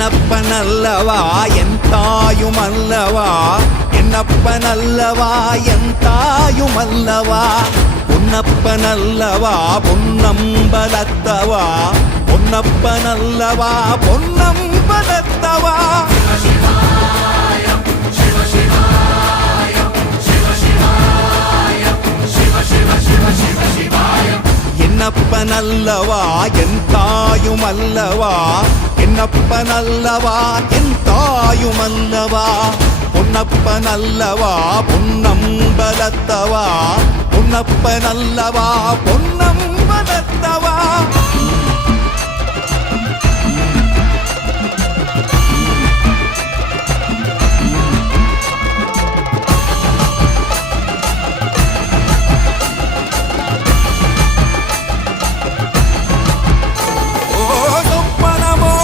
என்னப்பனல்லவா என் தாயுமல்லவா என்னப்பனல்லவா என் தாயுமல்லவா பொன்னப்பனல்லவா பொன்னம்பலத்தவா பொன்னப்பனல்லவா பொன்னம்பலத்தவா என்னப்பனல்லவா என் தாயுமல்லவா என்னப்பனல்லவா என் தாயுமல்லவா பொன்னப்பனல்லவா பொன்னம்பலத்தவா பொன்னப்பனல்லவா பொன்னம்பலத்தவா